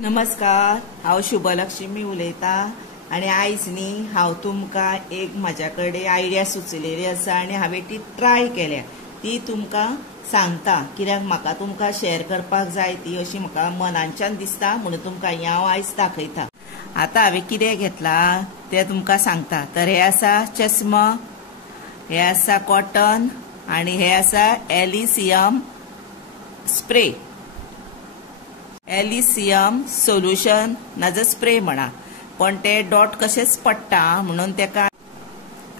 नमस्कार, हांव शुभलक्ष्मी उलयता आनी आयज न्ही हांव तुमकां एक म्हाज्या कडेन आयडिया सुचयलेली आसा आनी हांवें ती ट्राय केल्या ती तुमकां सांगता कित्याक म्हाका तुमकां शेअर करपाक जाय ती अशी म्हाका मनांच्यान दिसता म्हणून तुमकां हांव आयज दाखयता। आतां हांवें कितें घेतलां तें तुमकां सांगता। तर हे आसा चश्मा, हे आसा कॉटन आनी हे आसा एलिसियम स्प्रे, एलिसियम सोल्युशन नाजर स्प्रे म्हणा, पण ते डॉट कशेच पडटा म्हणून तेका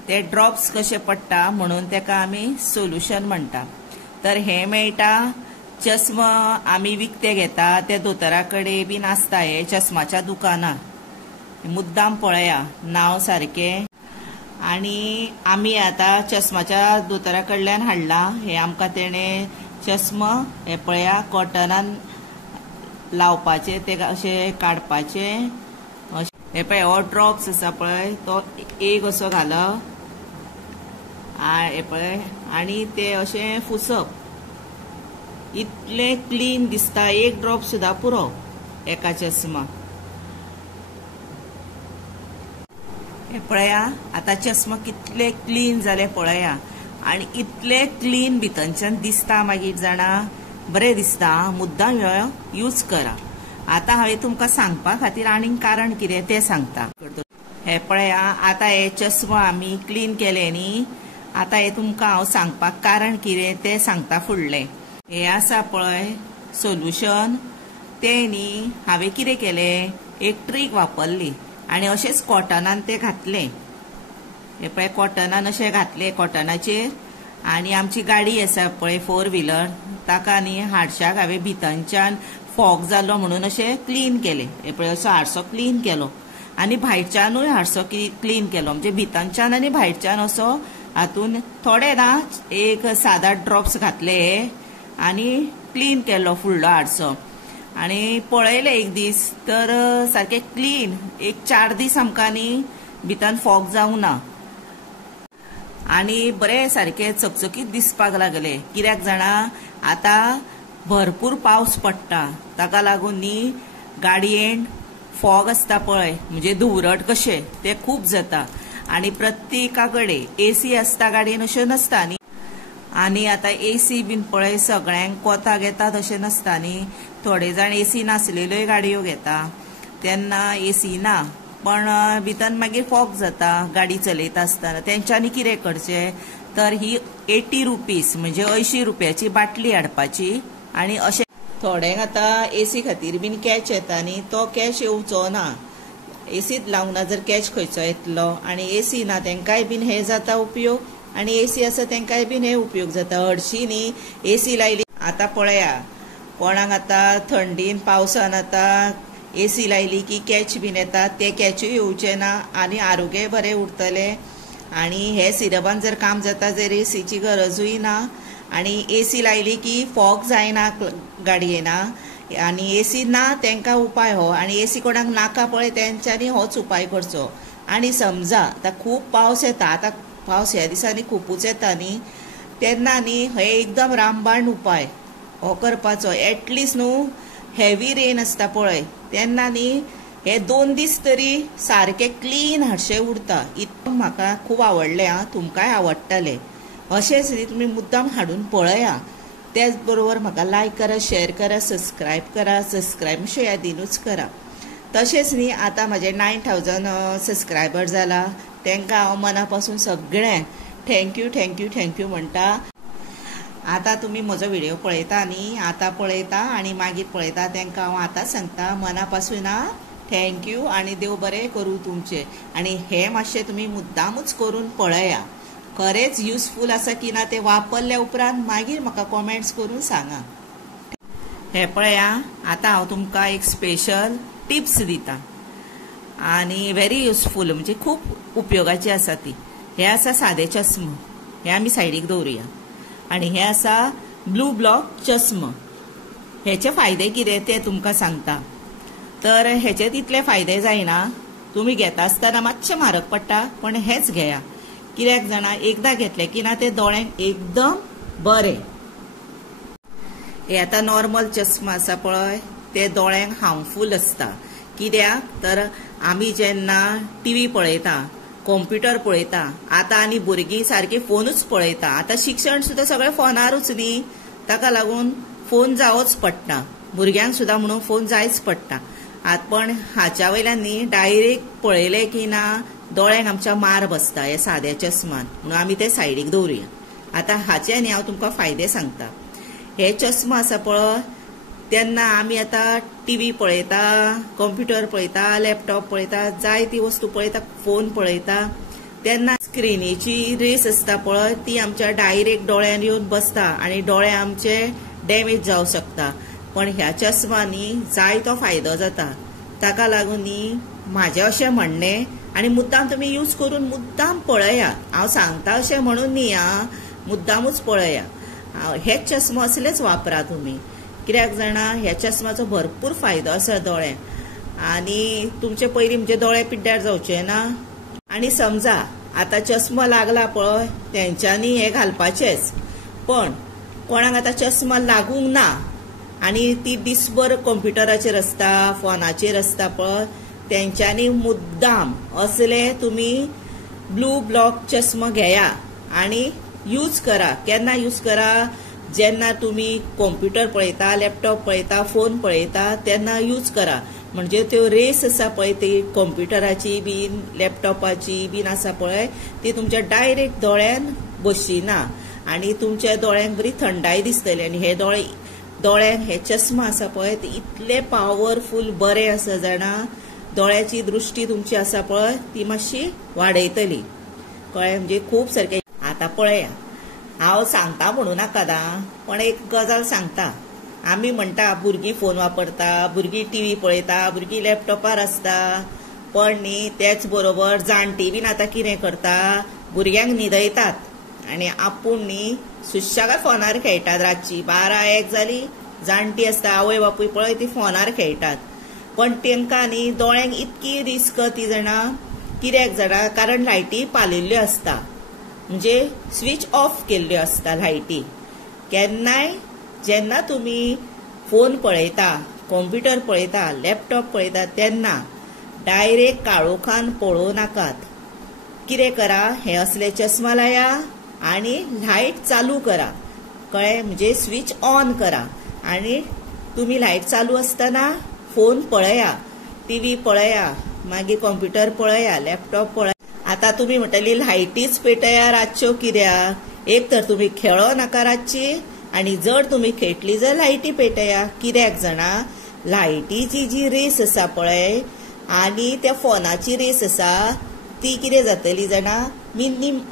ते ड्रॉप्स कशे पडटा म्हणून तेका आमी सोल्युशन म्हणटा। तर हे मेळटा चश्मा आमी विकते घेता ते दोतोरा कडेन बीन आसता हे चश्माच्या दुकानार, मुद्दाम पळया नांव सारकें। आनी आमी आतां चश्माच्या दोतोरा कडल्यान हाडला हे आमकां तेणे चश्मा हे पळया कॉटनान लावपाचे ते अशे काडपाचे। हे पळय हो ड्रॉप्स आसा पळय तो एक असो घालप हे पळय आनी ते अशे फुसप, इतले क्लीन दिसता, एक ड्रॉप सुद्धा पुरो एका चश्मा। हे पळया आतां चश्मा कितले क्लीन जाले पळया आनी इतले क्लीन भितरच्यान दिसता, मागीर जाणा बरें दिसता, मुद्दाम यूज करा। आतां हांवें तुमकां सांगपा खातीर आनीक कारण कितें तें सांगता। हे पळया आतां हे चश्मा आमी क्लीन केले न्ही, आतां हे तुमकां हांव सांगपाक कारण कितें तें सांगता फुडलें। हे आसा पळय सोल्युशन, तें न्ही हांवें कितें केलें एक ट्रीक वापरली आनी अशेंच कॉटनान तें घातलें। हे पळय कॉटनान अशें घातलें कॉटनाचेर आनी आमची गाडी आसा पळय 4 व्हिलर ताका न्ही हाडश्याक हांवें भितरच्यान फॉग जालो म्हणून अशें क्लीन केलें। हे पळय असो हाडसो क्लीन केलो आनी भायरच्यानूय हाडसो क्लीन केलो, म्हणजे भितरच्यान आनी भायरच्यान असो हातून थोडे ना एक 7-8 ड्रॉप्स घातले आनी क्लीन केलो फुडलो हाडसो आनी पळयलें एक दीस तर सारकें क्लीन, एक 4 दीस आमकां न्ही भितर फॉग जावंक ना आनी बरें सारकें चकचकीत दिसपाक लागले। कित्याक जाणा आतां भरपूर पावस पडटा ताका लागून न्ही गाडयेन फॉग आसता पळय म्हणजे धुंवरट कशें ते खूब जाता आनी प्रत्येका कडेन एसी आसता गाडयेन अशें नसता न्ही, आनी आतां एसी बीन पळय सगळ्यांक कोताक येता तशें नसता न्ही, थोडे जाण एसी नासलेल्योय गाडयो घेता तेन्ना एसी ना पण भितर मागीर फॉग जाता गाडी चलयता आसतना। तेंच्यांनी कितें करचें तर ही 80 रुपीज म्हणजे 80 रुपयाची बाटली हाडपाची आनी अशें थोड्यांक आतां एसी खातीर बीन कॅच येता न्ही तो कॅच येवचो ना, एसीत लावंक ना जर कॅच खंयचो येतलो आनी एसी ना तेंकाय बीन हे जाता उपयोग आनी एसी आसा तेंकाय बीन हे उपयोग जाता। हरशीं न्ही एसी लायली आतां पळया कोणाक आतां थंडीन पावसान आतां एसी लायली की कॅच बीन येता, ते कॅचूय येवचे ना आनी आरोग्य बरें उरतलें आनी हे सिरपान जर काम जाता जर एसीची गरजूय ना आनी एसी लायली की फॉग जायना गाडयेना आनी एसी ना तेंकां उपाय हो आनी एसी कोणाक नाका पळय तेंच्यांनी होच उपाय करचो। आनी समजा आतां खूब पावस येता, आतां पावस ह्या दिसांनी खूबच येता न्ही, तेन्ना न्ही हे एकदम रामबाण उपाय हो करपाचो। एटलिस्ट न्हू हेवी रेन आसता पळय तेन्ना न्ही हे 2 दीस तरी सारके क्लीन हाडशे उरता। इतलें म्हाका खूब आवडलें आं, तुमकांय आवडटलें। अशेंच न्ही तुमी मुद्दाम हाडून पळया। त्याच बरोबर म्हाका लायक करा, शेअर करा, सबस्क्रायब करा, सबस्क्रायब मातशें यादीनूच करा। तशेंच न्ही आतां म्हाजे 9000 सबस्क्रायबर जाला तेंकां हांव मना पासून सगळ्यांक थँक्यू म्हणटा। आतां तुमी म्हजो व्हिडिओ पळयता न्ही, आतां पळयता आनी मागीर पळयता तेंकां हांव आतां सांगता मना पासून थँक्यू आनी देव बरें करूं तुमचें। आनी हे मातशें तुमी मुद्दामूच करून पळया, खरेंच युजफूल आसा की ना ते वापरल्या उपरांत मागीर म्हाका कॉमेंट्स करून सांगा। हे पळया आतां हांव तुमकां एक स्पेशल टिप्स दिता आनी व्हेरी युजफूल म्हणजे खूब उपयोगाची आसा ती। हे आसा सादे चश्मा, हे आमी सायडीक दवरुया आनी हे आसा ब्लू ब्लॉक चश्मा। हेचे फायदे कितें ते तुमकां सांगता। तर हेचे तितले फायदे जायना, तुमी घेता आसतना मातशें म्हारग पडटा पण हेच घेया, कित्याक जाणा एकदां घेतले की ना ते दोळ्यांक एकदम बरें। हे आता नॉर्मल चष्मा आसा पळय ते दोळ्यांक हार्मफूल आसता. कित्याक तर आमी जेन्ना टीव्ही पळयता, कॉम्प्युटर पळयता, आतां आनी भुरगीं सारकी फोनूच पळयता. आतां शिक्षण सुद्दां सगळें फोनारूच न्ही, ताका लागून फोन जावोच पडटा. भुरग्यांक सुद्दां म्हणून फोन जायच पडटा. पण हाच्या वयल्यान न्ही डायरेक्ट पळयले की ना दोळ्यांक आमच्या मार बसता हे साद्या चश्मान, म्हणून आमी ते सायडीक दवरुया. आतां हाचे न्ही हांव तुमकां फायदे सांगता. हे चश्मा आसा पळय, तेन्ना आमी आतां टीव्ही पळयता, कॉम्प्युटर पळयता, लॅपटॉप पळयता, जायती वस्तू पळयता, फोन पळयता, तेन्ना स्क्रिनीची रेस आसता पळय ती आमच्या डायरेक्ट दोळ्यान येवन बसता आनी दोळे आमचे डॅमेज जावंक शकता. पण ह्या चश्मांनी जायतो फायदो जाता. ताका लागून न्ही म्हाजें अशें म्हणणें, आनी मुद्दाम तुमी यूज करून मुद्दाम पळया. हांव सांगता अशें म्हणून न्ही, मुद्दामूच पळया. हे चश्मा असलेच वापरा तुमी. कित्याक जाणा ह्या चश्माचो भरपूर फायदो आसा दोळ्यांक, आनी तुमचे पयलीं म्हणजे दोळे पिड्ड्यार जावचे ना. आनी समजा आतां चश्मा लागला पळय तेंच्यांनी हे घालपाचेच, पण कोणाक आतां चश्मा लागूंक ना आनी ती दिसभर कॉम्प्युटराचेर आसता, फोनाचेर आसता पळय, तेंच्यांनी मुद्दाम असले तुमी ब्लू ब्लॉक चश्मा घेया आनी यूज करा. केन्ना यूज करा? जेन्ना तुमी कॉम्प्युटर पळयता, लॅपटॉप पळयता, फोन पळयता तेन्ना यूज करा. म्हणजे त्यो रेस आसा पळय ती कॉम्प्युटराची बीन लॅपटॉपाची बीन आसा पळय ती तुमच्या डायरेक्ट दोळ्यान बसचिना आनी तुमच्या दोळ्यांक बरी थंडाय दिसतली. आनी हे दोळ्यांक हे चश्मा आसा पळय ते इतले पावरफूल बरे आसा जाणा, दोळ्याची दृश्टी तुमची आसा पळय ती मातशी वाडयतली. कळ्ळें? म्हणजे खूब सारकें. आतां पळया, हांव सांगता म्हणू नाका पण एक गजाल सांगता. आमी म्हणटा भुरगीं फोन वापरता, भुरगीं टीव्ही पळयता, भुरगीं लॅपटॉपार आसता, पण न्ही तेच बरोबर जाणटी बीन आतां कितें करता, भुरग्यांक न्हिदयतात आनी आपूण न्ही सुशेगाद फोनार खेळटात. रातची 12-1 जाली, जाणटी आसता आवय बापूय पळय ती फोनार खेळटात. पण तेंकां न्ही दोळ्यांक इतकी रिस्क ती जाणा. कित्याक जाणा? कारण लायटी पालिल्ल्यो आसता, म्हणजे स्विच ऑफ केल्ल्यो आसता लायटी. केन्नाय जेन्ना तुमी फोन पळयता, कॉम्प्युटर पळयता, लॅपटॉप पळयता तेन्ना डायरेक्ट काळोखान पळोवं नाकात. कितें करा? हे असले चश्मा लाया आनी लायट चालू करा. कळ्ळें? म्हणजे स्विच ऑन करा आनी तुमी लायट चालू आसतना फोन पळया, टीव्ही पळया, मागीर कॉम्प्युटर पळया, लॅपटॉप पळया. आतां तुमी म्हणटली लायटीच पेटया रातच्यो कित्याक? एक तर तुमी खेळो नाका रातची, आनी जर तुमी खेळटली जाल्यार लायटी पेटया. कित्याक जाणा लायटीची जी रेस आसा पळय आनी त्या फोनाची रेस आसा ती कितें जातली जाणा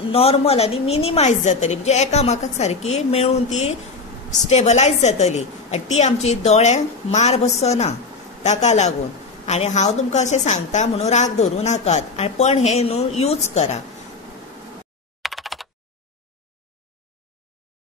नॉर्मल आनी मिनिमायज जातली. म्हणजे एकामेकाक सारकी मेळून ती स्टेबलायज जातली आनी ती आमची दोळ्यांक मार बसना. ताका लागून आनी हांव तुमकां अशें सांगता म्हणून राग धरूं नाकात, पण हे न्हू यूज करा.